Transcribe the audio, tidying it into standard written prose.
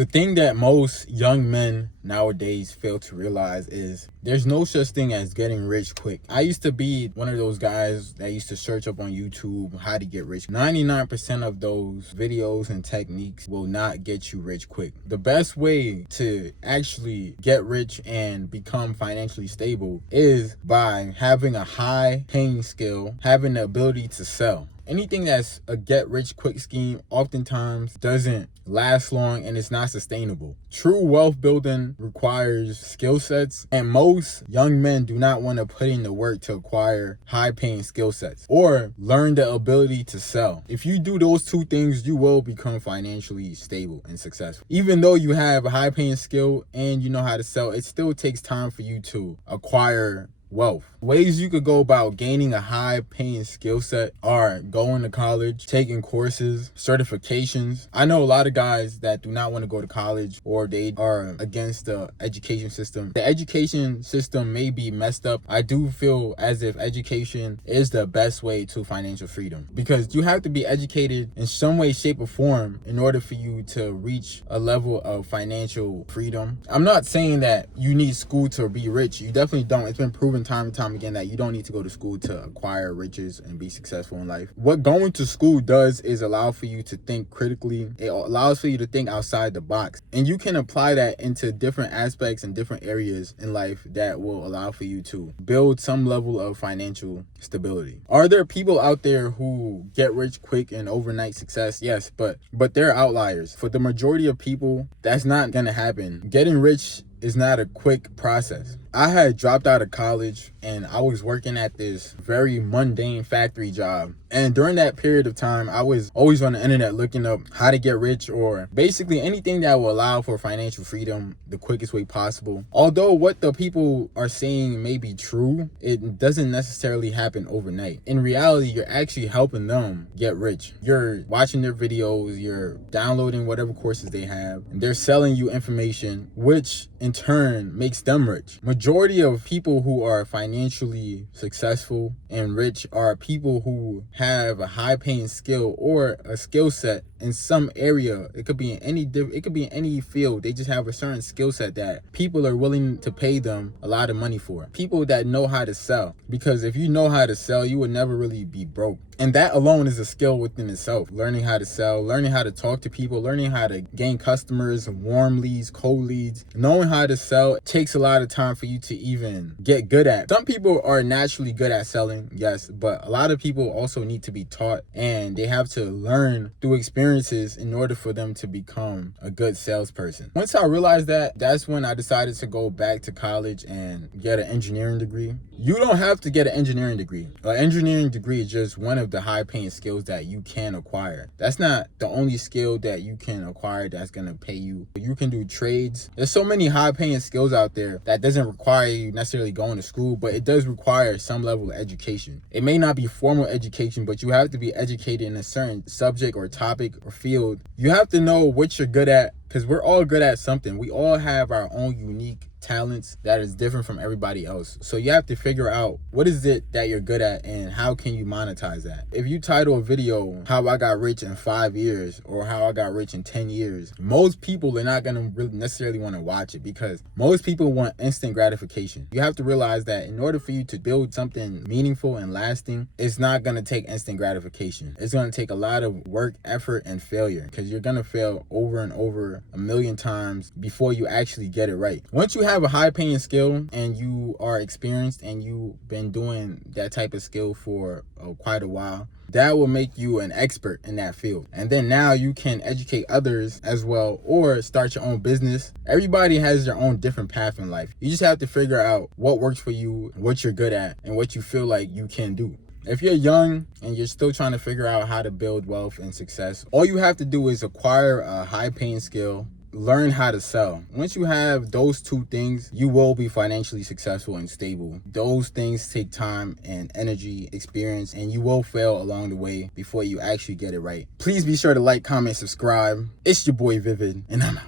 The thing that most young men nowadays fail to realize is there's no such thing as getting rich quick. I used to be one of those guys that used to search up on YouTube how to get rich. 99% of those videos and techniques will not get you rich quick. The best way to actually get rich and become financially stable is by having a high paying skill, having the ability to sell. Anything that's a get rich quick scheme oftentimes doesn't last long and it's not sustainable. True wealth building requires skill sets, and most young men do not want to put in the work to acquire high paying skill sets or learn the ability to sell. If you do those two things, you will become financially stable and successful. Even though you have a high paying skill and you know how to sell, it still takes time for you to acquire wealth. Ways you could go about gaining a high paying skill set are going to college, taking courses, certifications. I know a lot of guys that do not want to go to college or they are against the education system. The education system may be messed up. I do feel as if education is the best way to financial freedom because you have to be educated in some way, shape, or form in order for you to reach a level of financial freedom. I'm not saying that you need school to be rich. You definitely don't. It's been proven time and time again that you don't need to go to school to acquire riches and be successful in life. What going to school does is allow for you to think critically. It allows for you to think outside the box, and you can apply that into different aspects and different areas in life that will allow for you to build some level of financial stability. Are there people out there who get rich quick and overnight success? Yes, but they're outliers. For the majority of people, that's not gonna happen. Getting rich is not a quick process. I had dropped out of college and I was working at this very mundane factory job. And during that period of time, I was always on the internet looking up how to get rich or basically anything that will allow for financial freedom the quickest way possible. Although what the people are saying may be true, it doesn't necessarily happen overnight. In reality, you're actually helping them get rich. You're watching their videos, you're downloading whatever courses they have, and they're selling you information, which in turn makes them rich. Majority of people who are financially successful and rich are people who have a high paying skill or a skill set in some area. It could be in any field. They just have a certain skill set that people are willing to pay them a lot of money for. People that know how to sell, because if you know how to sell, you would never really be broke. And that alone is a skill within itself. Learning how to sell, learning how to talk to people, learning how to gain customers, warm leads, cold leads. Knowing how to sell takes a lot of time for you to even get good at. Some people are naturally good at selling, yes, but a lot of people also need to be taught, and they have to learn through experiences in order for them to become a good salesperson. Once I realized that, that's when I decided to go back to college and get an engineering degree. You don't have to get an engineering degree. An engineering degree is just one of the high paying skills that you can acquire. That's not the only skill that you can acquire that's going to pay you. You can do trades. There's so many high paying skills out there that doesn't require you necessarily going to school, but it does require some level of education. It may not be formal education, but you have to be educated in a certain subject or topic or field. You have to know what you're good at, because we're all good at something. We all have our own unique talents that is different from everybody else. So you have to figure out what is it that you're good at and how can you monetize that. If you title a video how I got rich in 5 years or how I got rich in 10 years, most people are not going to really necessarily want to watch it because most people want instant gratification. You have to realize that in order for you to build something meaningful and lasting, it's not going to take instant gratification. It's going to take a lot of work, effort, and failure, because you're going to fail over and over a million times before you actually get it right. Once you have a high paying skill and you are experienced and you've been doing that type of skill for quite a while, that will make you an expert in that field. And then now you can educate others as well or start your own business. Everybody has their own different path in life. You just have to figure out what works for you, what you're good at, and what you feel like you can do. If you're young and you're still trying to figure out how to build wealth and success, all you have to do is acquire a high paying skill, learn how to sell. Once you have those two things, you will be financially successful and stable. Those things take time and energy, experience, and you will fail along the way before you actually get it right. Please be sure to like, comment, subscribe. It's your boy Vivid, and I'm out.